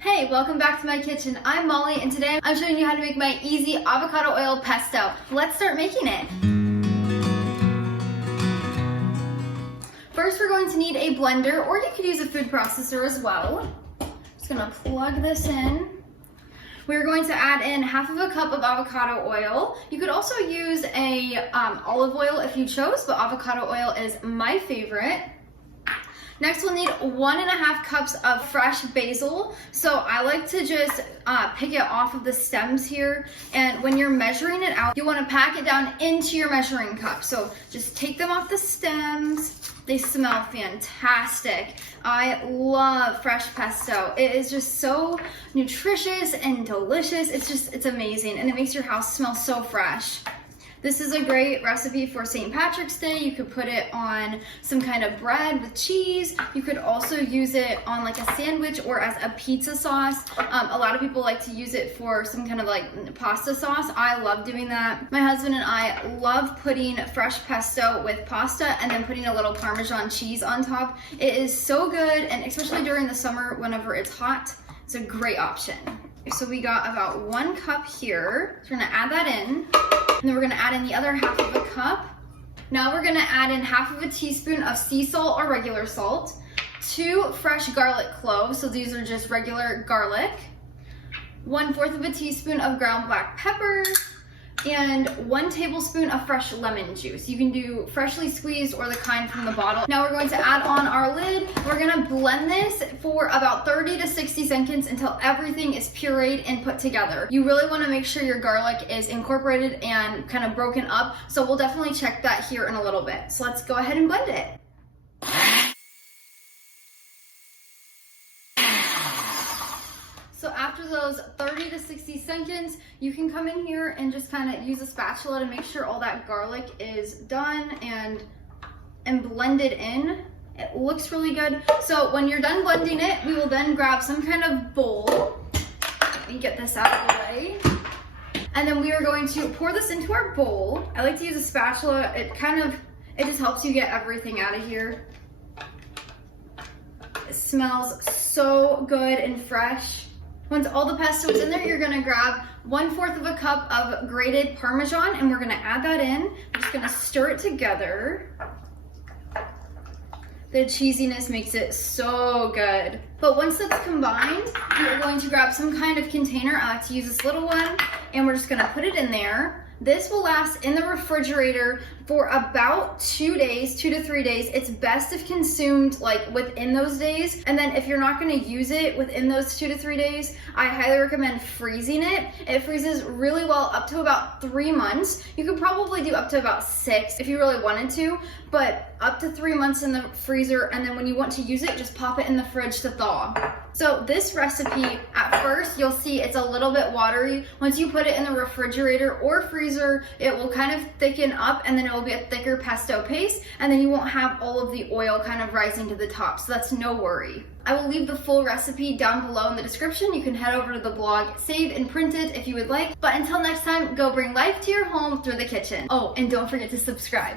Hey, welcome back to my kitchen. I'm Molly and today I'm showing you how to make my easy avocado oil pesto. Let's start making it. First we're going to need a blender, or you could use a food processor as well. Just gonna plug this in. We're going to add in half of a cup of avocado oil. You could also use a olive oil if you chose, but avocado oil is my favorite. Next we'll need 1.5 cups of fresh basil. So I like to just pick it off of the stems here. And when you're measuring it out, you want to pack it down into your measuring cup. So just take them off the stems. They smell fantastic. I love fresh pesto. It is just so nutritious and delicious. It's amazing, and it makes your house smell so fresh. This is a great recipe for St. Patrick's Day. You could put it on some kind of bread with cheese. You could also use it on like a sandwich or as a pizza sauce. A lot of people like to use it for some kind of like pasta sauce. I love doing that. My husband and I love putting fresh pesto with pasta and then putting a little Parmesan cheese on top. It is so good, and especially during the summer whenever it's hot, it's a great option. So we got about 1 cup here. So we're gonna add that in. And then we're gonna add in the other half of a cup. Now we're gonna add in half of a teaspoon of sea salt or regular salt, 2 fresh garlic cloves, so these are just regular garlic, 1/4 of a teaspoon of ground black pepper, and 1 tablespoon of fresh lemon juice. You can do freshly squeezed or the kind from the bottle. Now we're going to add on our lid. We're gonna blend this for about 30 to 60 seconds until everything is pureed and put together. You really wanna make sure your garlic is incorporated and kind of broken up, so we'll definitely check that here in a little bit. So let's go ahead and blend it. So after those 30 to 60 seconds, you can come in here and just kind of use a spatula to make sure all that garlic is done and blended in. It looks really good. So when you're done blending it, we will then grab some kind of bowl. Let me get this out of the way. And then we are going to pour this into our bowl. I like to use a spatula. It just helps you get everything out of here. It smells so good and fresh. Once all the pesto is in there, you're gonna grab 1/4 of a cup of grated Parmesan, and we're gonna add that in. We're just gonna stir it together. The cheesiness makes it so good. But once that's combined, we're going to grab some kind of container. I like to use this little one, and we're just gonna put it in there. This will last in the refrigerator for about 2 days, 2 to 3 days. It's best if consumed like within those days. And then if you're not gonna use it within those 2 to 3 days, I highly recommend freezing it. It freezes really well up to about 3 months. You could probably do up to about 6 if you really wanted to, but up to 3 months in the freezer, and then when you want to use it, just pop it in the fridge to thaw. So this recipe, at first, you'll see it's a little bit watery. Once you put it in the refrigerator or freezer, it will kind of thicken up, and then it will be a thicker pesto paste, and then you won't have all of the oil kind of rising to the top, so that's no worry. I will leave the full recipe down below in the description. You can head over to the blog, save and print it if you would like. But until next time, go bring life to your home through the kitchen. Oh, and don't forget to subscribe.